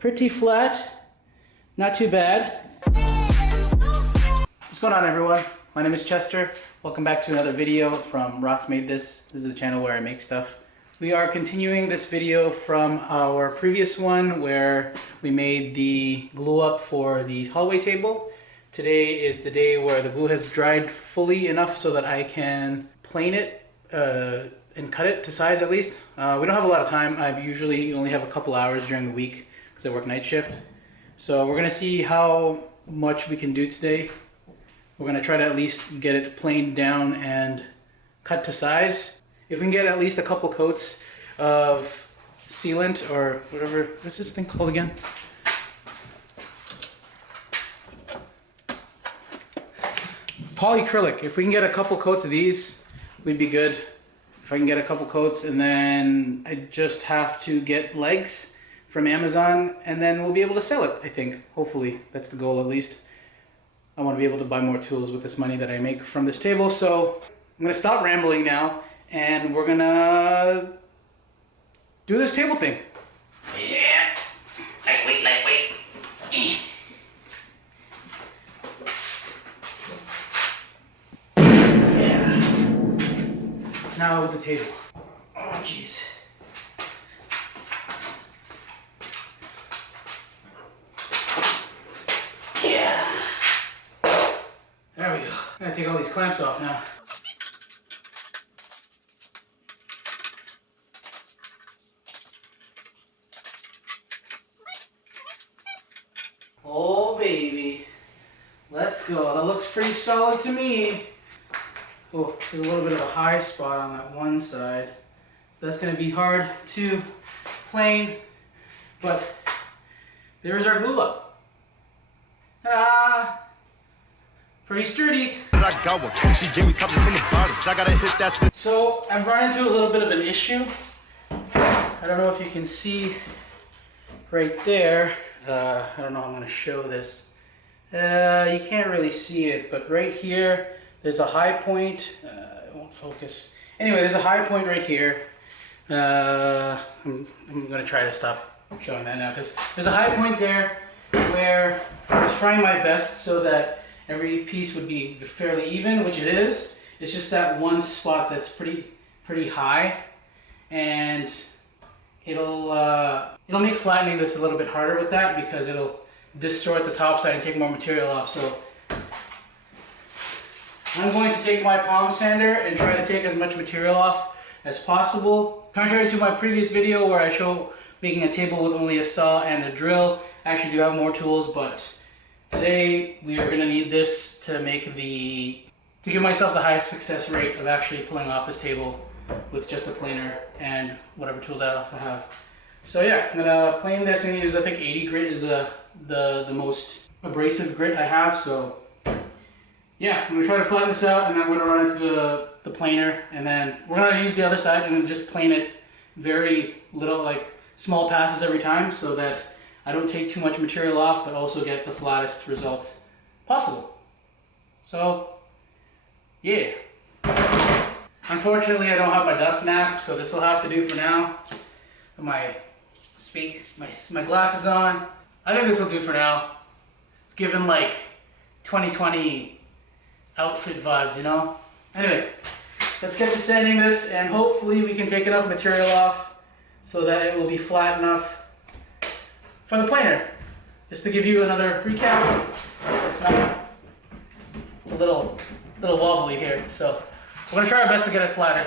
Pretty flat, not too bad. What's going on, everyone? My name is Chester. Welcome back to another video from Rocks Made This. This is the channel where I make stuff. We are continuing this video from our previous one where we made the glue up for the hallway table. Today is the day where the glue has dried fully enough so that I can plane it and cut it to size at least. We don't have a lot of time. I usually only have a couple hours during the week because I work night shift. So we're gonna see how much we can do today. We're gonna try to at least get it planed down and cut to size. If we can get at least a couple coats of sealant or whatever, what's this thing called again? Polyacrylic. If we can get a couple coats of these, we'd be good. If I can get a couple coats, and then I just have to get legs from Amazon, and then we'll be able to sell it, I think. Hopefully, that's the goal at least. I want to be able to buy more tools with this money that I make from this table, so I'm gonna stop rambling now, and we're gonna do this table thing. Yeah, lightweight, lightweight. Yeah. Now with the table. Oh, jeez. Yeah. There we go. I gotta take all these clamps off now. Oh baby, let's go. That looks pretty solid to me. Oh, there's a little bit of a high spot on that one side, so that's going to be hard to plane, but there's our glue up. Pretty sturdy. So I've run into a little bit of an issue. I don't know if you can see right there. I don't know how I'm going to show this. You can't really see it, but right here there's a high point. It won't focus. Anyway, there's a high point right here. I'm going to try to stop showing that now because there's a high point there where I was trying my best so that every piece would be fairly even, which it is. It's just that one spot that's pretty high, and it'll make flattening this a little bit harder with that because it'll distort the top side and take more material off. So I'm going to take my palm sander and try to take as much material off as possible. Contrary to my previous video where I show making a table with only a saw and a drill, I actually do have more tools, but today we are going to need this to give myself the highest success rate of actually pulling off this table with just a planer and whatever tools I also have. So yeah, I'm gonna plane this and use, I think 80 grit is the most abrasive grit I have. So yeah, I'm gonna try to flatten this out, and then I'm gonna run into the planer, and then we're gonna use the other side and just plane it very little, like small passes every time, so that I don't take too much material off, but also get the flattest result possible. So yeah. Unfortunately, I don't have my dust mask, so this will have to do for now. My glasses on. I think this will do for now. It's giving like 2020 outfit vibes, you know? Anyway, let's get to sanding this, and hopefully we can take enough material off so that it will be flat enough for the planer. Just to give you another recap, it's not a little wobbly here, so we're gonna try our best to get it flatter.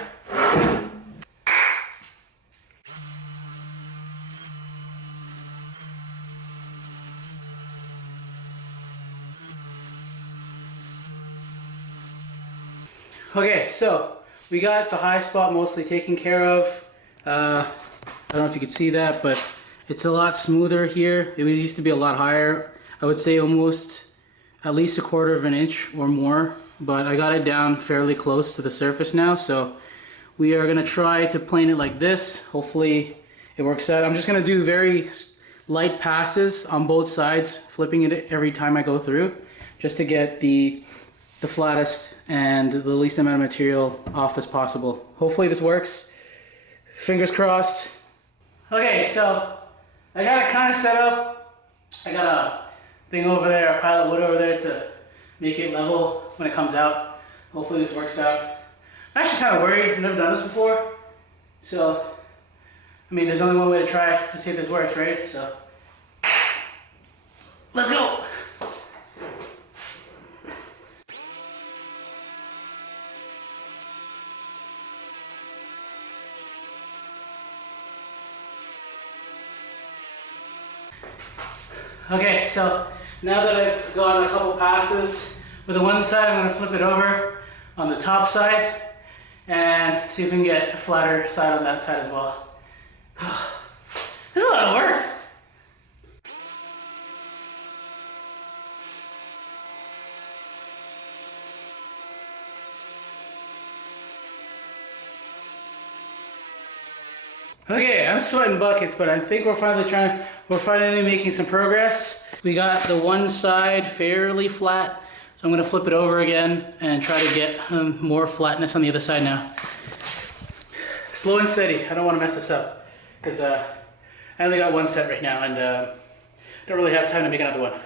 Okay, so we got the high spot mostly taken care of. I don't know if you can see that, but it's a lot smoother here. It used to be a lot higher. I would say almost at least 1/4 of an inch or more, but I got it down fairly close to the surface now. So we are gonna try to plane it like this. Hopefully it works out. I'm just gonna do very light passes on both sides, flipping it every time I go through, just to get the flattest and the least amount of material off as possible. Hopefully this works. Fingers crossed. Okay, so I got it kind of set up. I got a thing over there, a pile of wood over there to make it level when it comes out. Hopefully this works out. I'm actually kind of worried. I've never done this before. So, I mean, there's only one way to try to see if this works, right? So, let's go. Okay, so now that I've gone a couple passes with the one side, I'm going to flip it over on the top side and see if we can get a flatter side on that side as well. This is a lot of work. Okay, I'm sweating buckets, but I think we're finally making some progress. We got the one side fairly flat, so I'm gonna flip it over again and try to get more flatness on the other side now. Slow and steady, I don't wanna mess this up, because I only got one set right now and don't really have time to make another one.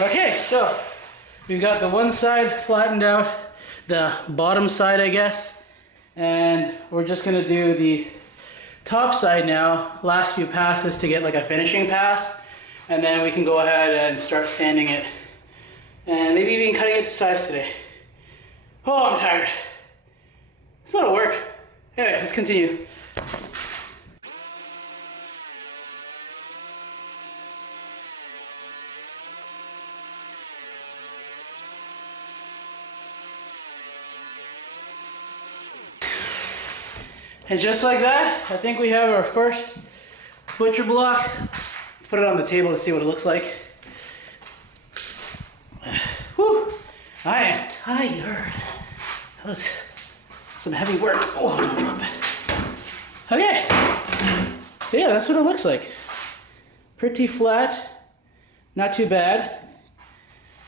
Okay, so we've got the one side flattened out, the bottom side I guess, and we're just gonna do the top side now, last few passes to get like a finishing pass, and then we can go ahead and start sanding it, and maybe even cutting it to size today. Oh, I'm tired. It's a lot of work. Anyway, let's continue. And just like that, I think we have our first butcher block. Let's put it on the table to see what it looks like. Whew, I am tired. That was some heavy work. Oh, don't drop it. Okay, so yeah, that's what it looks like. Pretty flat, not too bad.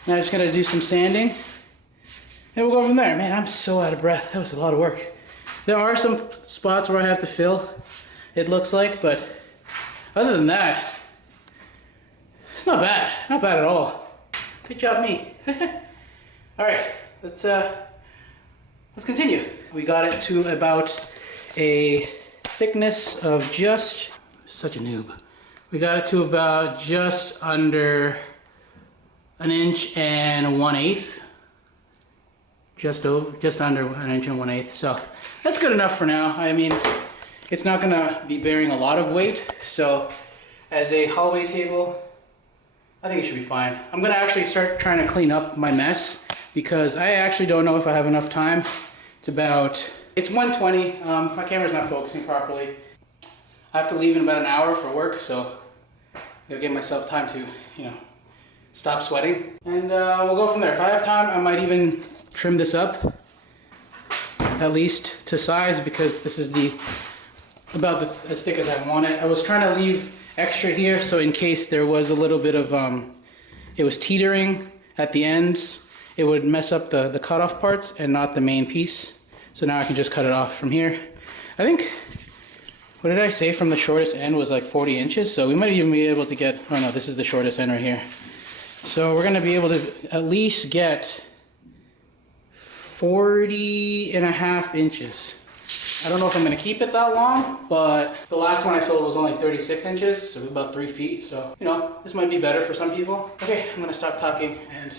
Now I'm just gonna do some sanding, and we'll go from there. Man, I'm so out of breath. That was a lot of work. There are some spots where I have to fill, it looks like, but other than that, it's not bad. Not bad at all. Good job, me. All right, let's continue. We got it to about a thickness of just, such a noob. We got it to about just under 1 1/8 inches. Just under 1 1/8 inches. So that's good enough for now. I mean, it's not gonna be bearing a lot of weight. So as a hallway table, I think it should be fine. I'm gonna actually start trying to clean up my mess because I actually don't know if I have enough time. It's 1:20. My camera's not focusing properly. I have to leave in about an hour for work, so I gotta give myself time to, stop sweating. And we'll go from there. If I have time, I might even trim this up, at least to size, because this is about as thick as I want it. I was trying to leave extra here, so in case there was a little bit of, it was teetering at the ends, it would mess up the cutoff parts and not the main piece. So now I can just cut it off from here. I think, what did I say, from the shortest end was like 40 inches, so we might even be able to get, oh no, this is the shortest end right here. So we're gonna be able to at least get 40.5 inches. I don't know if I'm gonna keep it that long, but the last one I sold was only 36 inches, so about 3 feet. So, this might be better for some people. Okay, I'm gonna stop talking and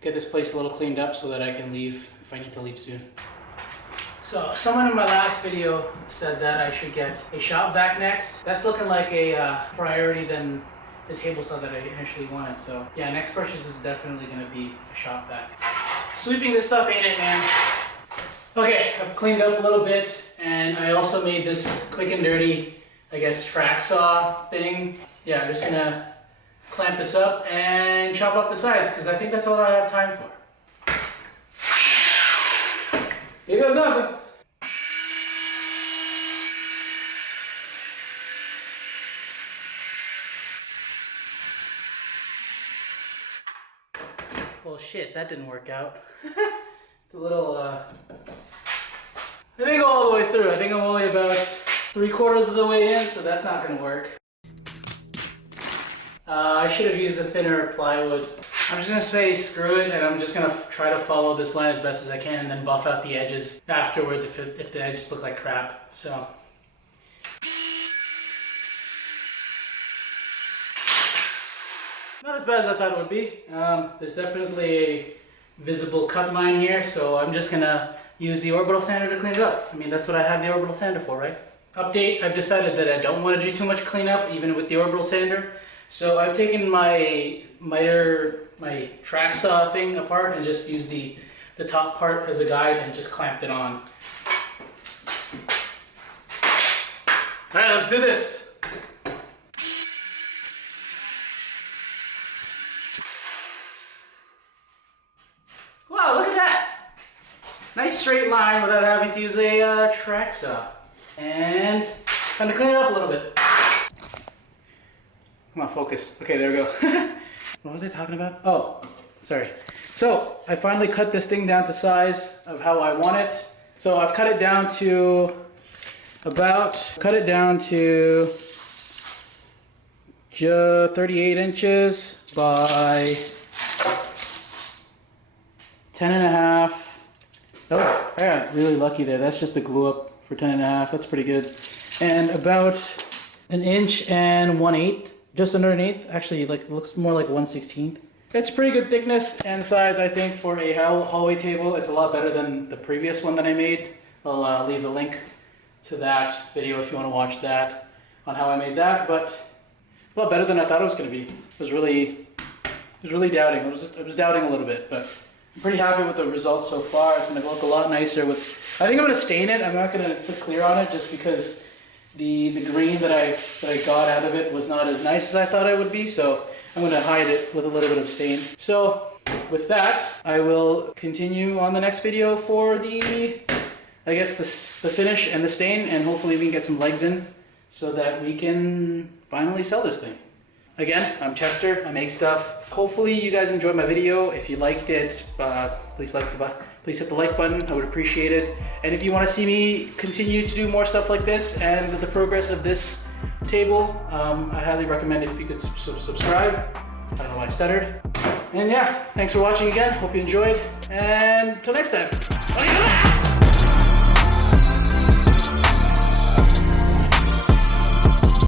get this place a little cleaned up so that I can leave if I need to leave soon. So someone in my last video said that I should get a shop vac next. That's looking like a priority than the table saw that I initially wanted. So yeah, next purchase is definitely gonna be a shop vac. Sweeping this stuff ain't it, man. Okay, I've cleaned up a little bit, and I also made this quick and dirty, I guess, track saw thing. Yeah, I'm just gonna clamp this up and chop off the sides, because I think that's all I have time for. Here goes nothing. Well, shit, that didn't work out. It's a little, I didn't go all the way through. I think I'm only about 3/4 of the way in, so that's not gonna work. I should have used a thinner plywood. I'm just gonna say screw it, and I'm just gonna try to follow this line as best as I can and then buff out the edges afterwards if the edges look like crap, so. Not as bad as I thought it would be. There's definitely a visible cut line here, so I'm just gonna use the orbital sander to clean it up. I mean, that's what I have the orbital sander for, right? Update, I've decided that I don't want to do too much cleanup, even with the orbital sander. So I've taken my track saw thing apart and just used the top part as a guide and just clamped it on. All right, let's do this. Wow, look at that. Nice straight line without having to use a track saw. And time to clean it up a little bit. Come on, focus. Okay, there we go. What was I talking about? Oh, sorry. So I finally cut this thing down to size of how I want it. So I've cut it down to 38 inches by 10.5. I got really lucky there. That's just the glue up for 10.5. That's pretty good. And about 1 1/8 inches. Just under 1/8. Actually, like, looks more like 1/16. It's pretty good thickness and size, I think, for a hallway table. It's a lot better than the previous one that I made. I'll leave a link to that video if you want to watch that on how I made that. But a lot better than I thought it was going to be. I was really doubting. I was doubting a little bit, but I'm pretty happy with the results so far. It's going to look a lot nicer with. I think I'm going to stain it. I'm not going to put clear on it just because the green that I got out of it was not as nice as I thought it would be, so I'm going to hide it with a little bit of stain. So with that, I will continue on the next video for the finish and the stain, and hopefully we can get some legs in so that we can finally sell this thing. Again, I'm Chester, I make stuff. Hopefully you guys enjoyed my video. If you liked it, please hit the like button, I would appreciate it. And if you want to see me continue to do more stuff like this and the progress of this table, I highly recommend if you could subscribe. I don't know why I stuttered. And yeah, thanks for watching again, hope you enjoyed, and until next time.